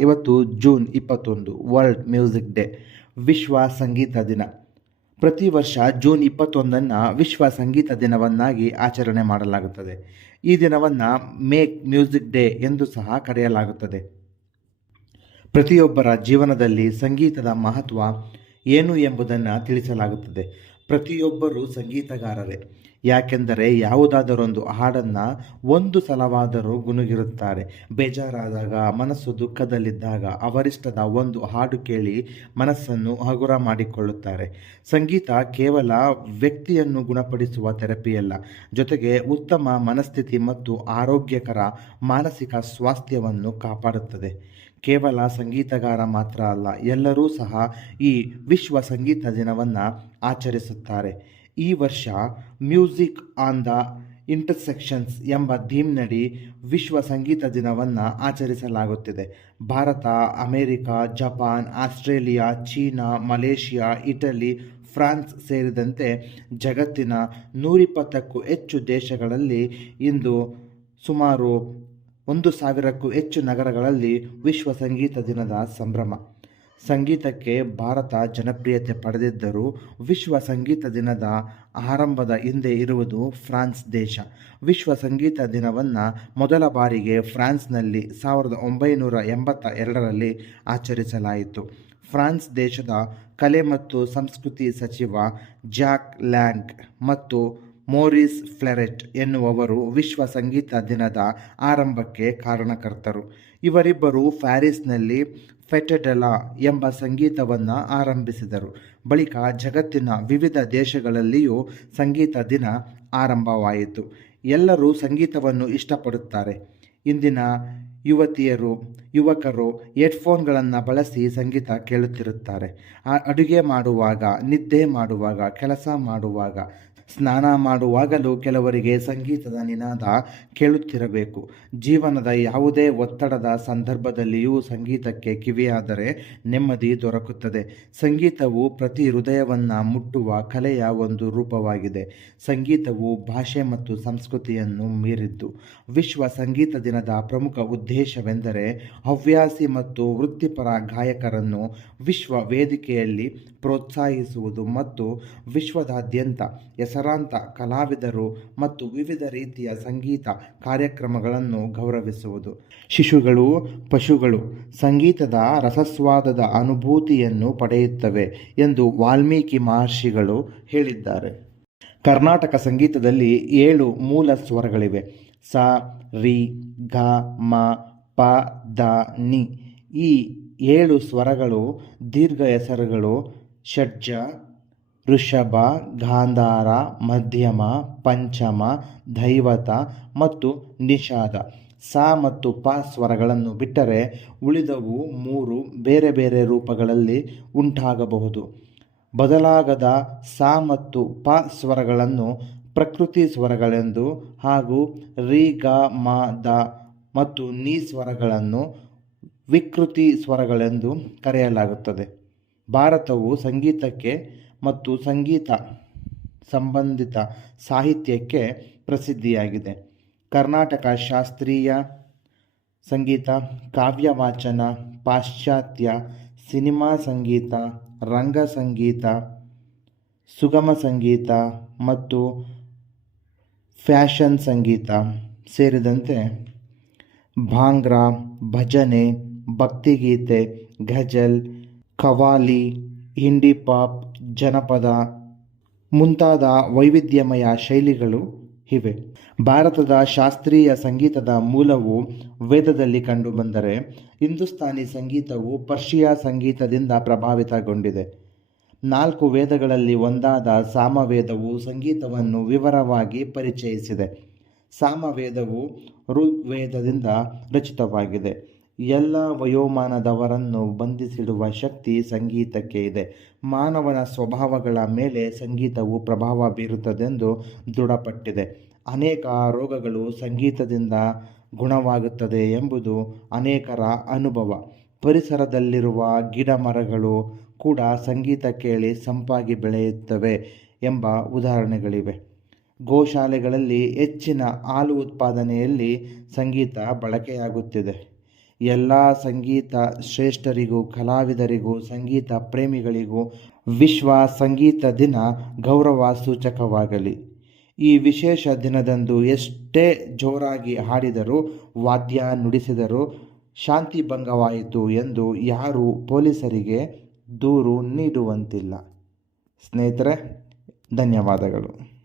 ಇವತ್ತು ಜೂನ್ ಇಪ್ಪತ್ತೊಂದು world music day, ವಿಶ್ವ ಸಂಗೀತ ದಿನ. ಪ್ರತಿ ವರ್ಷ ಜೂನ್ ಇಪ್ಪತ್ತೊಂದನ್ನು ವಿಶ್ವ ಸಂಗೀತ ದಿನವನ್ನಾಗಿ ಆಚರಣೆ ಮಾಡಲಾಗುತ್ತದೆ. ಈ ದಿನವನ್ನು ಮೇಕ್ ಮ್ಯೂಸಿಕ್ ಡೇ ಎಂದು ಸಹ ಕರೆಯಲಾಗುತ್ತದೆ. ಪ್ರತಿಯೊಬ್ಬರ ಜೀವನದಲ್ಲಿ ಸಂಗೀತದ ಮಹತ್ವ ಏನು ಎಂಬುದನ್ನು ತಿಳಿಸಲಾಗುತ್ತದೆ. ಪ್ರತಿಯೊಬ್ಬರೂ ಸಂಗೀತಗಾರರೇ. ಯಾಕೆಂದರೆ ಯಾವುದಾದರೊಂದು ಹಾಡನ್ನು ಒಂದು ಸಲವಾದರೂ ಗುನುಗಿರುತ್ತಾರೆ ಬೇಜಾರಾದಾಗ, ಮನಸ್ಸು ದುಃಖದಲ್ಲಿದ್ದಾಗ ಅವರಿಷ್ಟದ ಒಂದು ಹಾಡು ಕೇಳಿ ಮನಸ್ಸನ್ನು ಹಗುರ ಮಾಡಿಕೊಳ್ಳುತ್ತಾರೆ. ಸಂಗೀತ ಕೇವಲ ವ್ಯಕ್ತಿಯನ್ನು ಗುಣಪಡಿಸುವ ಥೆರಪಿಯಲ್ಲ. ಜೊತೆಗೆ ಉತ್ತಮ ಮನಸ್ಥಿತಿ ಮತ್ತು ಆರೋಗ್ಯಕರ ಮಾನಸಿಕ ಸ್ವಾಸ್ಥ್ಯವನ್ನು ಕಾಪಾಡುತ್ತದೆ. ಕೇವಲ ಸಂಗೀತಗಾರ ಮಾತ್ರ ಅಲ್ಲ, ಎಲ್ಲರೂ ಸಹ ಈ ವಿಶ್ವ ಸಂಗೀತ ದಿನವನ್ನು ಆಚರಿಸುತ್ತಾರೆ. ಈ ವರ್ಷ ಮ್ಯೂಸಿಕ್ ಆನ್ ದ ಇಂಟರ್ಸೆಕ್ಷನ್ಸ್ ಎಂಬ ಥೀಮ್ನಡಿ ವಿಶ್ವ ಸಂಗೀತ ದಿನವನ್ನು ಆಚರಿಸಲಾಗುತ್ತಿದೆ. Bharat, America, Japan, Australia, China, Malaysia, Italy, France ಸೇರಿದಂತೆ ಜಗತ್ತಿನ ನೂರಿಪ್ಪತ್ತಕ್ಕೂ ಹೆಚ್ಚು ದೇಶಗಳಲ್ಲಿ ಇಂದು ಸುಮಾರು ಒಂದು ಸಾವಿರಕ್ಕೂ ಹೆಚ್ಚು ನಗರಗಳಲ್ಲಿ ವಿಶ್ವ ಸಂಗೀತ ದಿನದ ಸಂಭ್ರಮ. ಸಂಗೀತಕ್ಕೆ ಭಾರತ ಜನಪ್ರಿಯತೆ ಪಡೆದಿದ್ದರೂ ವಿಶ್ವ ಸಂಗೀತ ದಿನದ ಆರಂಭದ ಹಿಂದೆ ಇರುವುದು ಫ್ರಾನ್ಸ್ ದೇಶ. ವಿಶ್ವ ಸಂಗೀತ ದಿನವನ್ನು ಮೊದಲ ಬಾರಿಗೆ ಫ್ರಾನ್ಸ್ನಲ್ಲಿ ಸಾವಿರದ ಒಂಬೈನೂರ ಎಂಬತ್ತ ಎರಡರಲ್ಲಿ ಆಚರಿಸಲಾಯಿತು. ಫ್ರಾನ್ಸ್ ದೇಶದ ಕಲೆ ಮತ್ತು ಸಂಸ್ಕೃತಿ ಸಚಿವ ಜಾಕ್ ಲ್ಯಾಂಗ್ ಮತ್ತು ಮೋರಿಸ್ ಫ್ಲೆರೆಟ್ ಎನ್ನುವವರು ವಿಶ್ವ ಸಂಗೀತ ದಿನದ ಆರಂಭಕ್ಕೆ ಕಾರಣಕರ್ತರು. ಇವರಿಬ್ಬರು ಪ್ಯಾರಿಸ್ನಲ್ಲಿ ಫೆಟೆಡೆಲಾ ಎಂಬ ಸಂಗೀತವನ್ನು ಆರಂಭಿಸಿದರು. ಬಳಿಕ ಜಗತ್ತಿನ ವಿವಿಧ ದೇಶಗಳಲ್ಲಿಯೂ ಸಂಗೀತ ದಿನ ಆರಂಭವಾಯಿತು. ಎಲ್ಲರೂ ಸಂಗೀತವನ್ನು ಇಷ್ಟಪಡುತ್ತಾರೆ. ಇಂದಿನ ಯುವತಿಯರು, ಯುವಕರು ಹೆಡ್ಫೋನ್ಗಳನ್ನು ಬಳಸಿ ಸಂಗೀತ ಕೇಳುತ್ತಿರುತ್ತಾರೆ. ಅಡುಗೆ ಮಾಡುವಾಗ, ನಿದ್ದೆ ಮಾಡುವಾಗ, ಕೆಲಸ ಮಾಡುವಾಗ ಸ್ನಾನ ಮಾಡುವಾಗಲೂ ಕೆಲವರಿಗೆ ಸಂಗೀತದ ನಿನಾದ ಕೇಳುತ್ತಿರಬೇಕು. ಜೀವನದ ಯಾವುದೇ ಒತ್ತಡದ ಸಂದರ್ಭದಲ್ಲಿಯೂ ಸಂಗೀತಕ್ಕೆ ಕಿವಿಯಾದರೆ ನೆಮ್ಮದಿ ದೊರಕುತ್ತದೆ. ಸಂಗೀತವು ಪ್ರತಿ ಹೃದಯವನ್ನು ಮುಟ್ಟುವ ಕಲೆಯ ಒಂದು ರೂಪವಾಗಿದೆ. ಸಂಗೀತವು ಭಾಷೆ ಮತ್ತು ಸಂಸ್ಕೃತಿಯನ್ನು ಮೀರಿದ್ದು. ವಿಶ್ವ ಸಂಗೀತ ದಿನದ ಪ್ರಮುಖ ಉದ್ದೇಶವೆಂದರೆ ಹವ್ಯಾಸಿ ಮತ್ತು ವೃತ್ತಿಪರ ಗಾಯಕರನ್ನು ವಿಶ್ವ ವೇದಿಕೆಯಲ್ಲಿ ಪ್ರೋತ್ಸಾಹಿಸುವುದು ಮತ್ತು ವಿಶ್ವದಾದ್ಯಂತ ಹೆಸರಾಂತ ಕಲಾವಿದರು ಮತ್ತು ವಿವಿಧ ರೀತಿಯ ಸಂಗೀತ ಕಾರ್ಯಕ್ರಮಗಳನ್ನು ಗೌರವಿಸುವುದು. ಶಿಶುಗಳು, ಪಶುಗಳು ಸಂಗೀತದ ರಸಸ್ವಾದದ ಅನುಭೂತಿಯನ್ನು ಪಡೆಯುತ್ತವೆ ಎಂದು ವಾಲ್ಮೀಕಿ ಮಹರ್ಷಿಗಳು ಹೇಳಿದ್ದಾರೆ. ಕರ್ನಾಟಕ ಸಂಗೀತದಲ್ಲಿ ಏಳು ಮೂಲ ಸ್ವರಗಳಿವೆ. ಸ, ರಿ ಗ ಮ, ಪ, ದ, ನಿ ಈ ಏಳು ಸ್ವರಗಳು ದೀರ್ಘ ಹೆಸರುಗಳು, ಷಡ್ಜ ಋಷಭ ಗಾಂಧಾರ, ಮಧ್ಯಮ, ಪಂಚಮ, ದೈವತ ಮತ್ತು ನಿಷಾದ. ಸ ಮತ್ತು ಪ ಸ್ವರಗಳನ್ನು ಬಿಟ್ಟರೆ ಉಳಿದವು ಮೂರು ಬೇರೆ ಬೇರೆ ರೂಪಗಳಲ್ಲಿ ಉಂಟಾಗಬಹುದು. ಬದಲಾಗದ ಸ ಮತ್ತು ಪ ಸ್ವರಗಳನ್ನು ಪ್ರಕೃತಿ ಸ್ವರಗಳೆಂದು ಹಾಗೂ ರಿ, ಗ, ಮ, ದ ಮತ್ತು ನೀ ಸ್ವರಗಳನ್ನು ವಿಕೃತಿ ಸ್ವರಗಳೆಂದು ಕರೆಯಲಾಗುತ್ತದೆ. ಭಾರತವು ಸಂಗೀತಕ್ಕೆ ಮತ್ತು ಸಂಗೀತ ಸಂಬಂಧಿತ ಸಾಹಿತ್ಯಕ್ಕೆ ಪ್ರಸಿದ್ಧಿಯಾಗಿದೆ. ಕರ್ನಾಟಕ ಶಾಸ್ತ್ರೀಯ ಸಂಗೀತ, ಕಾವ್ಯವಾಚನ, ಪಾಶ್ಚಾತ್ಯ ಸಿನಿಮಾ ಸಂಗೀತ, ರಂಗ ಸಂಗೀತ, ಸುಗಮ ಸಂಗೀತ ಮತ್ತು ಫ್ಯಾಷನ್ ಸಂಗೀತ ಸೇರಿದಂತೆ ಭಾಂಗ್ರಾ, ಭಜನೆ, ಭಕ್ತಿಗೀತೆ, ಘಜಲ್ ಖವಾಲಿ ಹಿಂಡಿ ಪಾಪ್ ಜನಪದ ಮುಂತಾದ ವೈವಿಧ್ಯಮಯ ಶೈಲಿಗಳು ಇವೆ. ಭಾರತದ ಶಾಸ್ತ್ರೀಯ ಸಂಗೀತದ ಮೂಲವು ವೇದದಲ್ಲಿ ಕಂಡುಬಂದರೆ ಹಿಂದೂಸ್ತಾನಿ ಸಂಗೀತವು ಪರ್ಷಿಯಾ ಸಂಗೀತದಿಂದ ಪ್ರಭಾವಿತಗೊಂಡಿದೆ. ನಾಲ್ಕು ವೇದಗಳಲ್ಲಿ ಒಂದಾದ ಸಾಮವೇದವು ಸಂಗೀತವನ್ನು ವಿವರವಾಗಿ ಪರಿಚಯಿಸಿದೆ. ಸಾಮವೇದವು ಋಗ್ವೇದದಿಂದ ರಚಿತವಾಗಿದೆ. ಎಲ್ಲ ವಯೋಮಾನದವರನ್ನು ಬಂಧಿಸಿಡುವ ಶಕ್ತಿ ಸಂಗೀತಕ್ಕೆ ಇದೆ. ಮಾನವನ ಸ್ವಭಾವಗಳ ಮೇಲೆ ಸಂಗೀತವು ಪ್ರಭಾವ ಬೀರುತ್ತದೆಂದು ದೃಢಪಟ್ಟಿದೆ. ಅನೇಕ ರೋಗಗಳು ಸಂಗೀತದಿಂದ ಗುಣವಾಗುತ್ತದೆ ಎಂಬುದು ಅನೇಕರ ಅನುಭವ. ಪರಿಸರದಲ್ಲಿರುವ ಗಿಡ ಮರಗಳು ಕೂಡ ಸಂಗೀತ ಕೇಳಿ ಸಂಪಾಗಿ ಬೆಳೆಯುತ್ತವೆ ಎಂಬ ಉದಾಹರಣೆಗಳಿವೆ. ಗೋಶಾಲೆಗಳಲ್ಲಿ ಹೆಚ್ಚಿನ ಹಾಲು ಉತ್ಪಾದನೆಯಲ್ಲಿ ಸಂಗೀತ ಬಳಕೆಯಾಗುತ್ತಿದೆ. ಎಲ್ಲ ಸಂಗೀತ ಶ್ರೇಷ್ಠರಿಗೂ, ಕಲಾವಿದರಿಗೂ, ಸಂಗೀತ ಪ್ರೇಮಿಗಳಿಗೂ ವಿಶ್ವ ಸಂಗೀತ ದಿನ ಗೌರವ ಸೂಚಕವಾಗಲಿ. ಈ ವಿಶೇಷ ದಿನದಂದು ಎಷ್ಟೇ ಜೋರಾಗಿ ಹಾಡಿದರೂ, ವಾದ್ಯ ನುಡಿಸಿದರೂ ಶಾಂತಿ ಭಂಗವಾಯಿತು ಎಂದು ಯಾರೂ ಪೊಲೀಸರಿಗೆ ದೂರು ನೀಡುವಂತಿಲ್ಲ. ಸ್ನೇಹಿತರೆ, ಧನ್ಯವಾದಗಳು.